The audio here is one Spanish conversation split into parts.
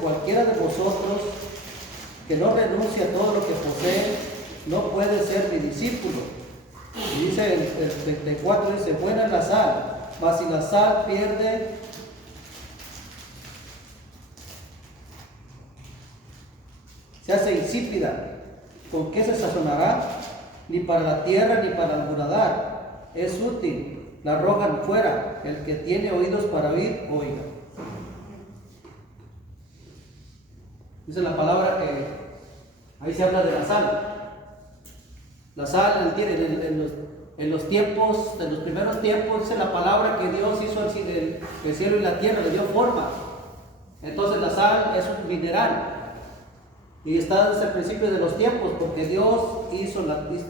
cualquiera de vosotros que no renuncie a todo lo que posee, no puede ser mi discípulo. Y dice el 34, dice, buena es la sal, mas si la sal se hace insípida, ¿con qué se sazonará? Ni para la tierra ni para el muladar es útil, la arrojan fuera. El que tiene oídos para oír, oiga. Dice la palabra que ahí se habla de la sal. La sal en los tiempos, en los primeros tiempos, dice la palabra que Dios hizo el cielo y la tierra, le dio forma. Entonces la sal es un mineral. Y está desde el principio de los tiempos, porque Dios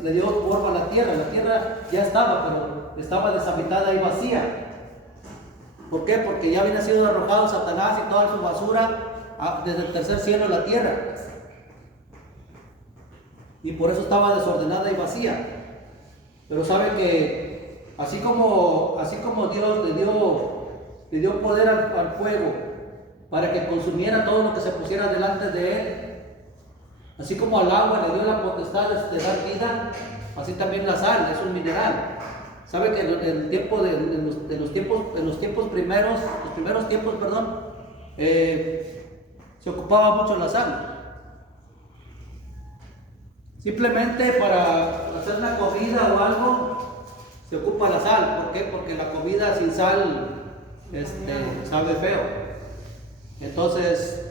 le dio forma a la tierra. La tierra ya estaba, pero estaba deshabitada y vacía. ¿Por qué? Porque ya había sido arrojado Satanás y toda su basura desde el tercer cielo a la tierra. Y por eso estaba desordenada y vacía. Pero sabe que así como Dios le dio poder al fuego para que consumiera todo lo que se pusiera delante de él, así como al agua le dio la potestad de dar vida, así también la sal es un mineral. Sabe que en los primeros tiempos, se ocupaba mucho la sal. Simplemente para hacer una comida o algo se ocupa la sal. ¿Por qué? Porque la comida sin sal sabe feo. Entonces,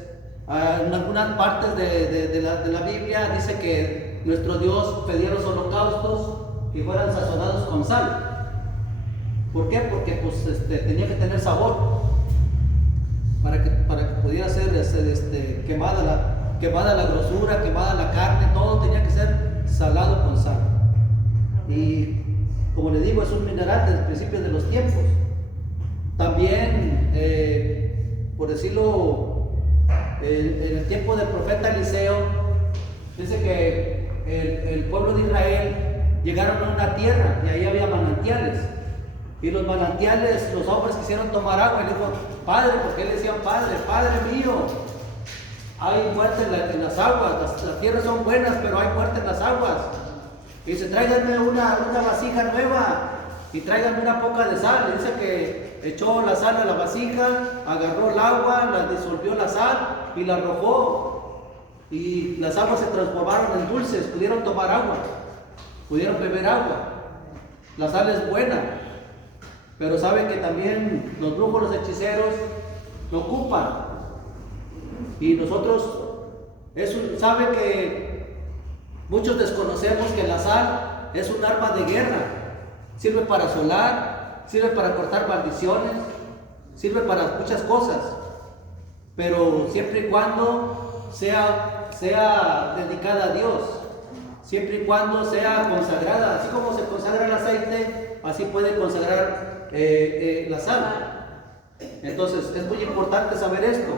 en algunas partes de la Biblia dice que nuestro Dios pedía los holocaustos que fueran sazonados con sal. ¿Por qué? Porque tenía que tener sabor para que pudiera ser quemada la grosura, quemada la carne, todo tenía que ser salado con sal. Y como le digo, es un mineral desde el principio de los tiempos. También, por decirlo, en el tiempo del profeta Eliseo, dice que el pueblo de Israel llegaron a una tierra y ahí había manantiales. Y los manantiales, los hombres quisieron tomar agua y le dijo, Padre, porque le decían, Padre mío, hay muerte en las aguas, las tierras son buenas, pero hay muerte en las aguas. Y dice, tráiganme una vasija nueva y tráiganme una poca de sal. Y dice que echó la sal a la vasija, agarró el agua, la disolvió la sal y la arrojó. Y las aguas se transformaron en dulces, pudieron tomar agua, pudieron beber agua. La sal es buena, pero sabe que también los brujos, los hechiceros, lo ocupan. Y nosotros, sabe que muchos desconocemos que la sal es un arma de guerra. Sirve para asolar, sirve para cortar maldiciones, sirve para muchas cosas. Pero siempre y cuando sea dedicada a Dios, siempre y cuando sea consagrada. Así como se consagra el aceite, así puede consagrar la sal. Entonces es muy importante saber esto.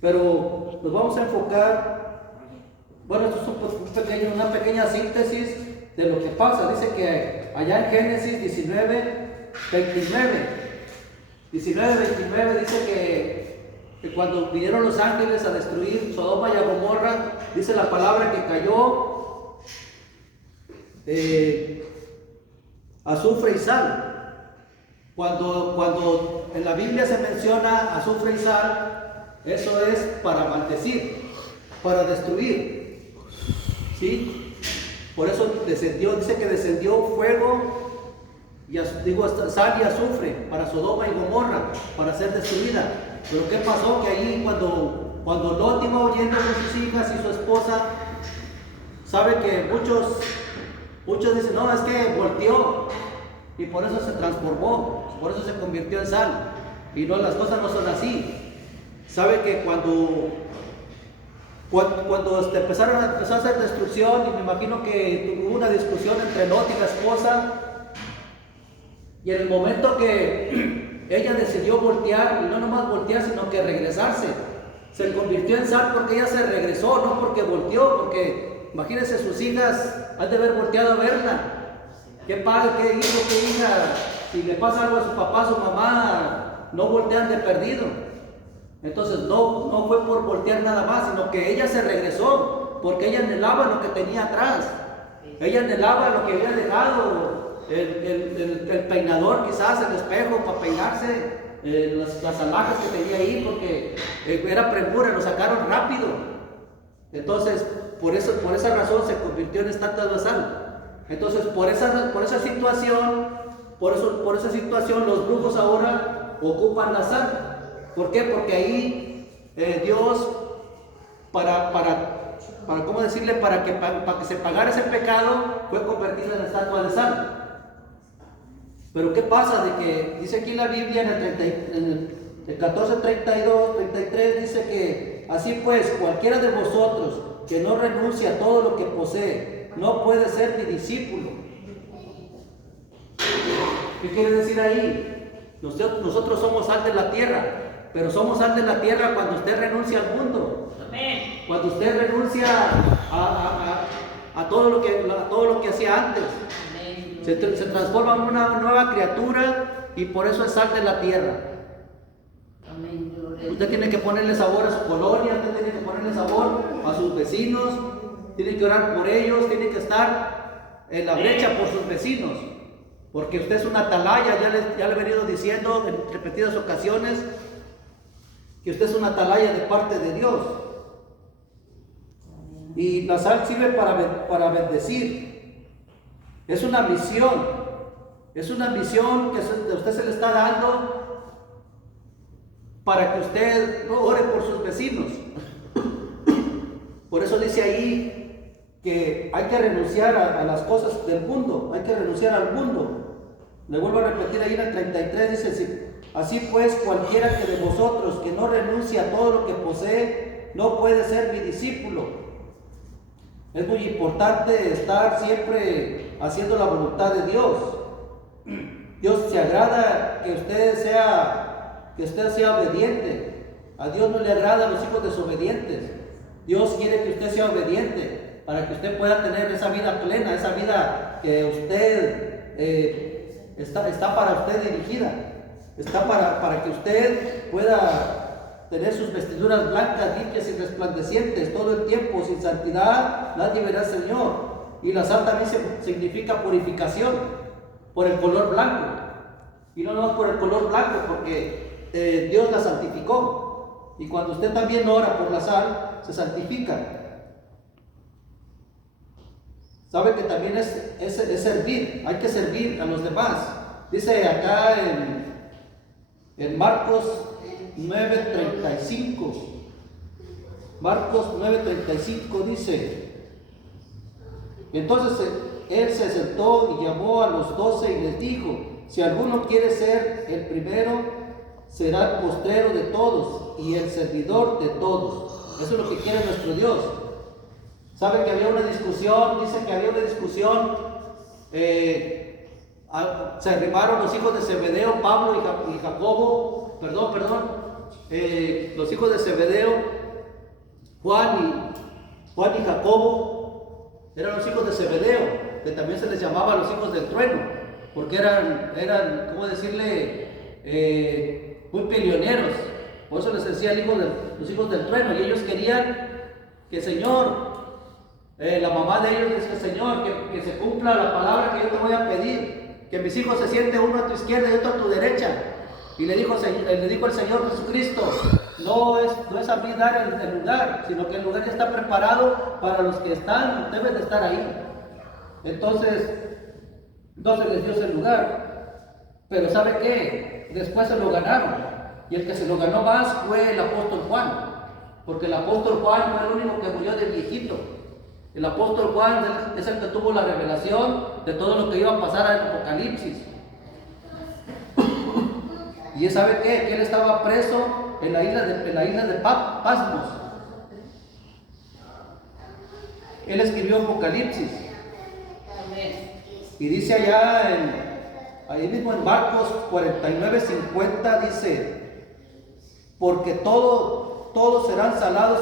Pero nos vamos a enfocar, bueno, esto es una pequeña síntesis de lo que pasa. Dice que allá en Génesis 19:29 dice que cuando vinieron los ángeles a destruir Sodoma y a Gomorra, dice la palabra que cayó azufre y sal. Cuando en la Biblia se menciona azufre y sal, eso es para maldecir, para destruir, ¿sí? Por eso dice que descendió fuego, sal y azufre para Sodoma y Gomorra, para ser destruida. Pero ¿qué pasó? Que ahí cuando Lot iba huyendo con sus hijas y su esposa, sabe que muchos dicen, no, es que volteó y por eso se transformó, por eso se convirtió en sal. Y no, las cosas no son así. Sabe que cuando empezó a hacer destrucción, y me imagino que hubo una discusión entre Lot y la esposa, y en el momento que ella decidió voltear, y no nomás voltear, sino que regresarse, se convirtió en sal porque ella se regresó, no porque volteó, porque imagínense, sus hijas han de haber volteado a verla. Qué padre, qué hijo, qué hija, si le pasa algo a su papá, a su mamá, no voltean de perdido. Entonces no fue por voltear nada más, sino que ella se regresó, porque ella anhelaba lo que tenía atrás. Ella anhelaba lo que había dejado, el peinador quizás, el espejo para peinarse, las alhajas que tenía ahí, porque era premura, lo sacaron rápido. Entonces, por esa razón se convirtió en estatua de sal. Entonces, por esa situación los brujos ahora ocupan la sal. ¿Por qué? Porque ahí Dios, ¿cómo decirle? Para que se pagara ese pecado, fue convertida en estatua de sal. Pero ¿qué pasa? De que dice aquí la Biblia en el 14:32, 33, dice que así pues, cualquiera de vosotros que no renuncia a todo lo que posee, no puede ser mi discípulo. ¿Qué quiere decir ahí? Nosotros somos sal de la tierra, pero somos sal de la tierra cuando usted renuncia al mundo. Amén. Cuando usted renuncia a todo lo que hacía antes. Se transforma en una nueva criatura y por eso es sal de la tierra. Amén. Usted tiene que ponerle sabor a su colonia, usted tiene que ponerle sabor a sus vecinos, tiene que orar por ellos, tiene que estar en la brecha por sus vecinos, porque usted es una atalaya. Ya le he venido diciendo en repetidas ocasiones que usted es una atalaya de parte de Dios. Y la sal sirve para bendecir. Es una misión que usted se le está dando para que usted ore por sus vecinos. Por eso dice ahí que hay que renunciar a las cosas del mundo, hay que renunciar al mundo. Le vuelvo a repetir ahí en el 33, dice: así pues, cualquiera que de vosotros que no renuncia a todo lo que posee, no puede ser mi discípulo. Es muy importante estar siempre haciendo la voluntad de Dios. Dios se agrada que usted sea obediente. A Dios no le agrada a los hijos desobedientes. Dios quiere que usted sea obediente para que usted pueda tener esa vida plena, esa vida que usted está para usted dirigida. Está para que usted pueda tener sus vestiduras blancas, limpias y resplandecientes todo el tiempo. Sin santidad nadie verá al Señor. Y la sal también significa purificación por el color blanco. Y no nomás por el color blanco, porque Dios la santificó. Y cuando usted también ora por la sal, se santifica. Sabe que también es servir, hay que servir a los demás. Dice acá en Marcos 9:35. Marcos 9:35 dice: entonces él se sentó y llamó a los 12 y les dijo: si alguno quiere ser el primero, será el postrero de todos y el servidor de todos. Eso es lo que quiere nuestro Dios. ¿Saben que había una discusión? Dicen que había una discusión. Se arrimaron los hijos de Zebedeo, Pablo y Jacobo, los hijos de Zebedeo, Juan y Jacobo, eran los hijos de Zebedeo, que también se les llamaba los hijos del trueno, porque eran ¿cómo decirle? Muy peleoneros. Por eso les decía los hijos del trueno, y ellos querían que el Señor, la mamá de ellos decía: Señor, que se cumpla la palabra que yo te voy a pedir, que mis hijos se sienten uno a tu izquierda y otro a tu derecha. Y le dijo el Señor Jesucristo: no es a mí dar el lugar, sino que el lugar ya está preparado para los que deben de estar ahí. Entonces les dio ese lugar. Pero ¿sabe qué? Después se lo ganaron. Y el que se lo ganó más fue el apóstol Juan. Porque el apóstol Juan fue el único que murió de viejito. El apóstol Juan es el que tuvo la revelación de todo lo que iba a pasar en Apocalipsis. Y ¿sabe qué? Que él estaba preso en la isla de Patmos. Él escribió Apocalipsis. Y dice ahí mismo en Marcos 49:50, dice: porque todos serán salados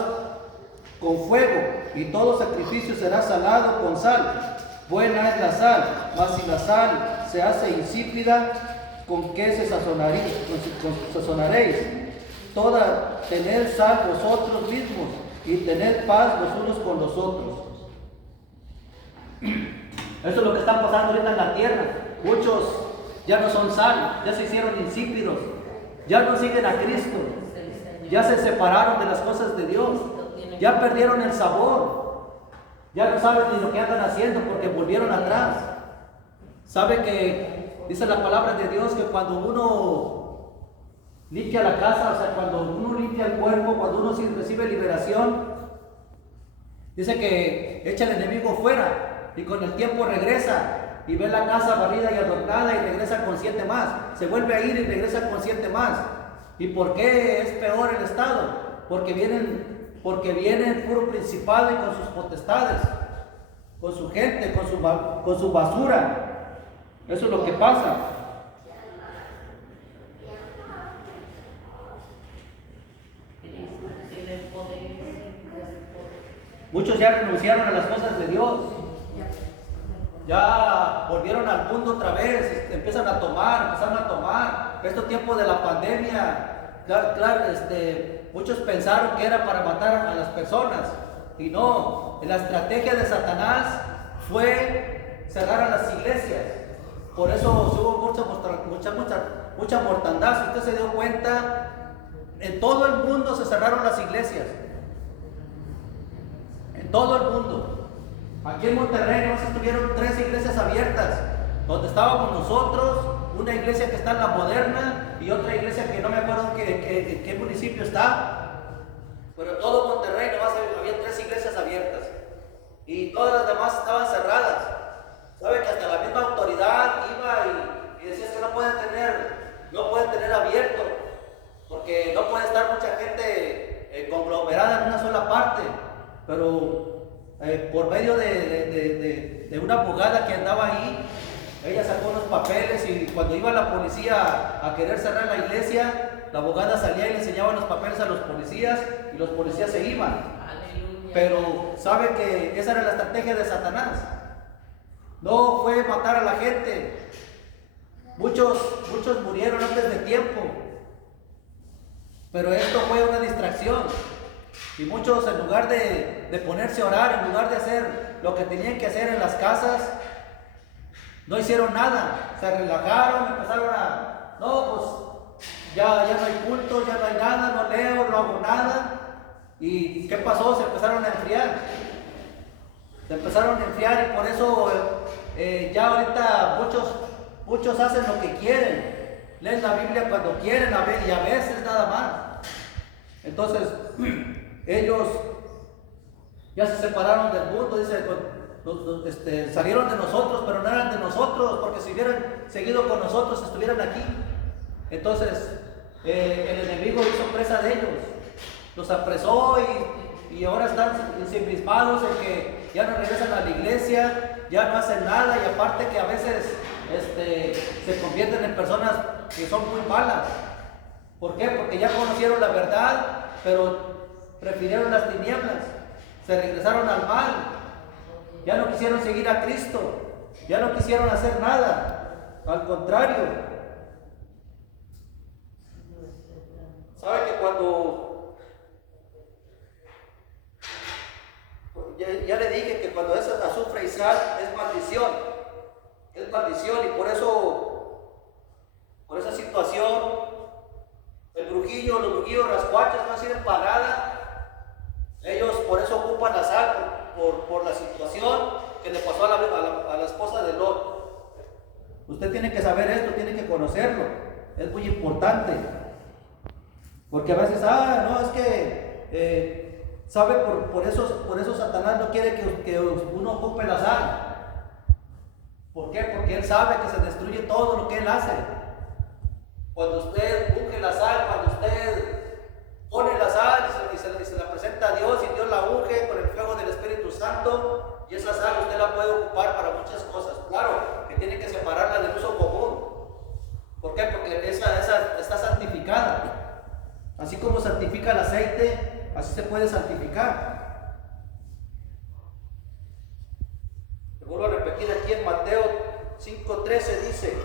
con fuego, y todo sacrificio será salado con sal. Buena es la sal, mas si la sal se hace insípida, ¿con qué se sazonaréis? tened sal vosotros mismos y tened paz los unos con los otros. Esto es lo que está pasando ahorita en la tierra. Muchos ya no son sal, ya se hicieron insípidos, ya no siguen a Cristo, ya se separaron de las cosas de Dios, ya perdieron el sabor, ya no saben ni lo que andan haciendo porque volvieron atrás. Sabe que dice la palabra de Dios que cuando uno limpia la casa, o sea, cuando uno limpia el cuerpo, cuando uno recibe liberación, dice que echa el enemigo fuera y con el tiempo regresa y ve la casa barrida y adornada y regresa con 7 más. Se vuelve a ir y regresa con 7 más. ¿Y por qué es peor el estado? Porque vienen puro principado y con sus potestades, con su gente, con su basura. Eso es lo que pasa. Muchos ya renunciaron a las cosas de Dios. Ya volvieron al mundo otra vez, empezaron a tomar. Estos tiempos de la pandemia, claro, muchos pensaron que era para matar a las personas. Y no, la estrategia de Satanás fue cerrar a las iglesias. Por eso hubo mucha mortandad. Si usted se dio cuenta, en todo el mundo se cerraron las iglesias. En todo el mundo. Aquí en Monterrey nos estuvieron 3 iglesias abiertas, donde estábamos nosotros, una iglesia que está en La Moderna y otra iglesia que no me acuerdo en qué municipio está, pero en todo Monterrey nomás había 3 iglesias abiertas y todas las demás estaban cerradas. Sabe que hasta la misma autoridad iba y decía que no pueden tener abierto, porque no puede estar mucha gente conglomerada en una sola parte, pero por medio de una abogada que andaba ahí, ella sacó unos papeles y cuando iba la policía a querer cerrar la iglesia, la abogada salía y le enseñaba los papeles a los policías y los policías se iban. Aleluya. Pero sabe que esa era la estrategia de Satanás. No fue matar a la gente. Muchos murieron antes de tiempo, pero esto fue una distracción. Y muchos, en lugar de ponerse a orar, en lugar de hacer lo que tenían que hacer en las casas, no hicieron nada. Se relajaron, empezaron no, pues ya no hay culto, ya no hay nada, no leo, no hago nada. ¿Y qué pasó? Se empezaron a enfriar. Y por eso ya ahorita muchos hacen lo que quieren. Leen la Biblia cuando quieren y a veces nada más. Entonces, ellos ya se separaron del mundo, dice, salieron de nosotros, pero no eran de nosotros, porque si hubieran seguido con nosotros estuvieran aquí. Entonces el enemigo hizo presa de ellos, los apresó y ahora están ensimismados en que ya no regresan a la iglesia, ya no hacen nada, y aparte que a veces se convierten en personas que son muy malas. ¿Por qué? Porque ya conocieron la verdad, pero prefirieron las tinieblas, se regresaron al mal, ya no quisieron seguir a Cristo, ya no quisieron hacer nada, al contrario. ¿Sabe que cuando ya le dije que cuando es azufre y sal es maldición, y por esa situación los brujillos rascuaches no sirven para nada. Ellos por eso ocupan la sal, por la situación que le pasó a la esposa de Lot. Usted tiene que saber esto, tiene que conocerlo, es muy importante. Porque a veces, no, es que sabe, por eso Satanás no quiere que uno ocupe la sal. ¿Por qué? Porque él sabe que se destruye todo lo que él hace. Cuando usted unge la sal, cuando usted pone la sal y se la presenta a Dios y Dios la unge con el fuego del Espíritu Santo, y esa sal usted la puede ocupar para muchas cosas. Claro, que tiene que separarla del uso común. ¿Por qué? Porque esa está santificada. Así como santifica el aceite, así se puede santificar. Te vuelvo a repetir aquí en Mateo 5:13 dice,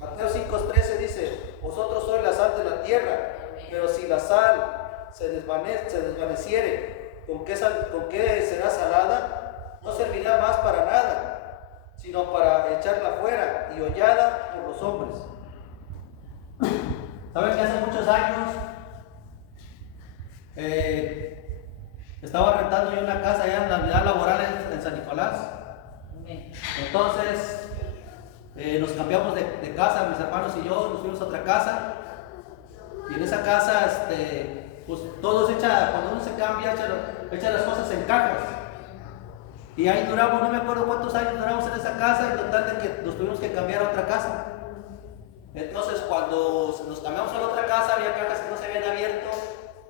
Mateo 5:13 dice, vosotros sois la sal de la tierra, Pero si la sal se desvaneciere, ¿con qué será salada? No servirá más para nada, sino para echarla fuera y hollada por los hombres. ¿Saben que hace muchos años estaba rentando yo una casa allá en la unidad laboral en San Nicolás? Entonces nos cambiamos de casa, mis hermanos y yo nos fuimos a otra casa, y en esa casa pues todos cuando uno se cambia echa las cosas en cajas, y ahí duramos, no me acuerdo cuántos años duramos en esa casa, en total de que nos tuvimos que cambiar a otra casa. Entonces cuando nos cambiamos a la otra casa había cajas que no se habían abierto,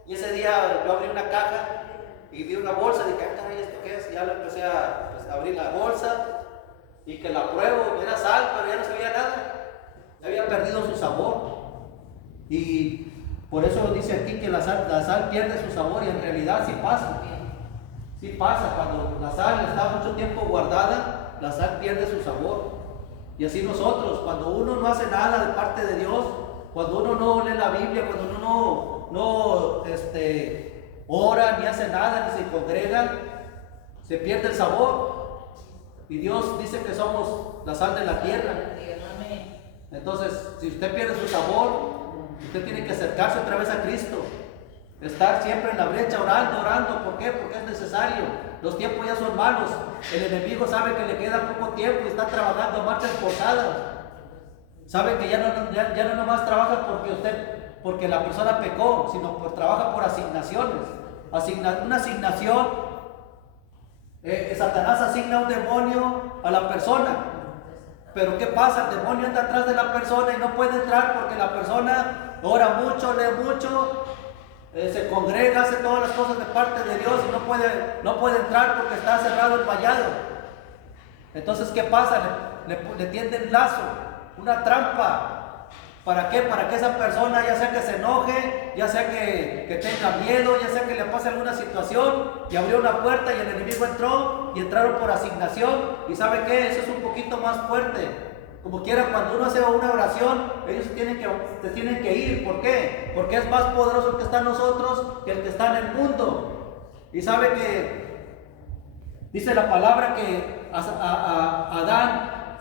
y ese día yo abrí una caja y vi una bolsa y dije, caray, ¿esto qué es? Y ya lo empecé a abrir la bolsa, y que la pruebo, era sal, pero ya no sabía nada, ya había perdido su sabor. Y por eso dice aquí que la sal pierde su sabor, y en realidad sí pasa. Sí pasa, cuando la sal está mucho tiempo guardada, la sal pierde su sabor. Y así nosotros, cuando uno no hace nada de parte de Dios, cuando uno no lee la Biblia, cuando uno no ora, ni hace nada, ni se congrega, se pierde el sabor. Y Dios dice que somos la sal de la tierra. Entonces, si usted pierde su sabor, usted tiene que acercarse otra vez a Cristo. Estar siempre en la brecha orando. ¿Por qué? Porque es necesario. Los tiempos ya son malos. El enemigo sabe que le queda poco tiempo y está trabajando a marchas forzadas. Sabe que ya no nomás trabaja porque la persona pecó, sino pues trabaja por asignaciones. Una asignación, Satanás asigna un demonio a la persona. Pero ¿qué pasa? El demonio anda atrás de la persona y no puede entrar porque la persona ora mucho, lee mucho, se congrega, hace todas las cosas de parte de Dios y no puede entrar porque está cerrado el vallado. Entonces, ¿qué pasa? Le tienden lazo, una trampa. ¿Para qué? Para que esa persona, ya sea que se enoje, ya sea que tenga miedo, ya sea que le pase alguna situación, y abrió una puerta y el enemigo entró, y entraron por asignación. ¿Y sabe qué? Eso es un poquito más fuerte. Como quiera, cuando uno hace una oración, ellos se tienen que ir. ¿Por qué? Porque es más poderoso el que está en nosotros que el que está en el mundo. Y sabe que dice la palabra que a Adán,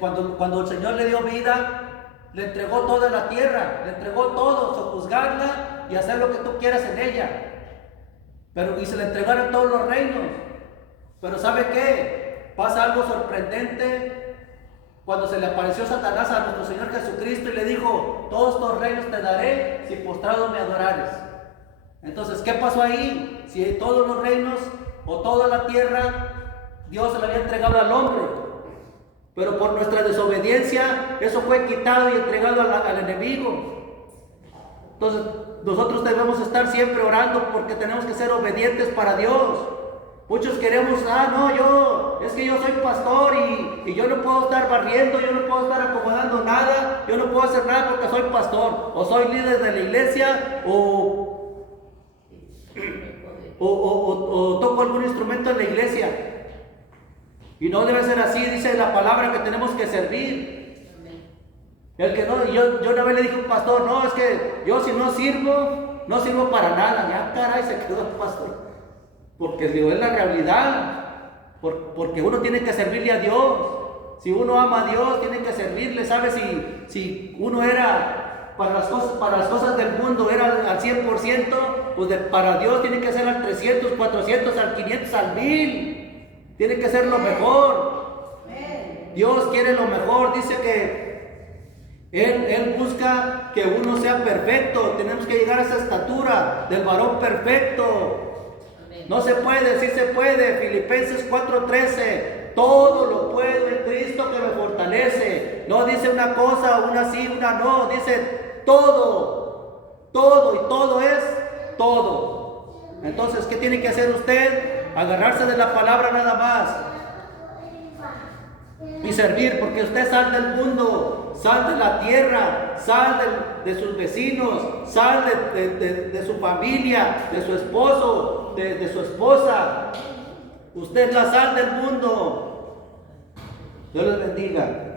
cuando el Señor le dio vida, le entregó toda la tierra, le entregó todo, sojuzgarla y hacer lo que tú quieras en ella. Y se le entregaron todos los reinos. Pero ¿sabe qué? Pasa algo sorprendente cuando se le apareció Satanás a nuestro Señor Jesucristo y le dijo: todos estos reinos te daré si postrado me adorares. Entonces, ¿qué pasó ahí? Si todos los reinos o toda la tierra Dios se la había entregado al hombre. Pero por nuestra desobediencia, eso fue quitado y entregado al enemigo. Entonces, nosotros debemos estar siempre orando porque tenemos que ser obedientes para Dios. Muchos queremos, es que yo soy pastor y yo no puedo estar barriendo, yo no puedo estar acomodando nada, yo no puedo hacer nada porque soy pastor, o soy líder de la iglesia, o toco algún instrumento en la iglesia. Y no debe ser así, dice la palabra que tenemos que servir. El que no, yo una vez le dije a un pastor: no, es que yo si no sirvo para nada. Ya caray, se quedó el pastor. Porque digo, es la realidad. Porque uno tiene que servirle a Dios. Si uno ama a Dios, tiene que servirle. ¿Sabe? Si uno era para las cosas del mundo, era al 100%, pues para Dios tiene que ser al 300, 400, al 500, al 1000. Tiene que ser lo mejor. Dios quiere lo mejor. Dice que Él busca que uno sea perfecto. Tenemos que llegar a esa estatura del varón perfecto. No se puede, sí se puede. Filipenses 4:13. Todo lo puedo en Cristo que me fortalece. No dice una cosa, una sí, una no. Dice todo. Todo, y todo es todo. Entonces, ¿qué tiene que hacer usted? Agarrarse de la palabra nada más y servir, porque usted sal del mundo, sal de la tierra, sal de sus vecinos, sal de su familia, de su esposo, de su esposa. Usted es la sal del mundo. Dios les bendiga.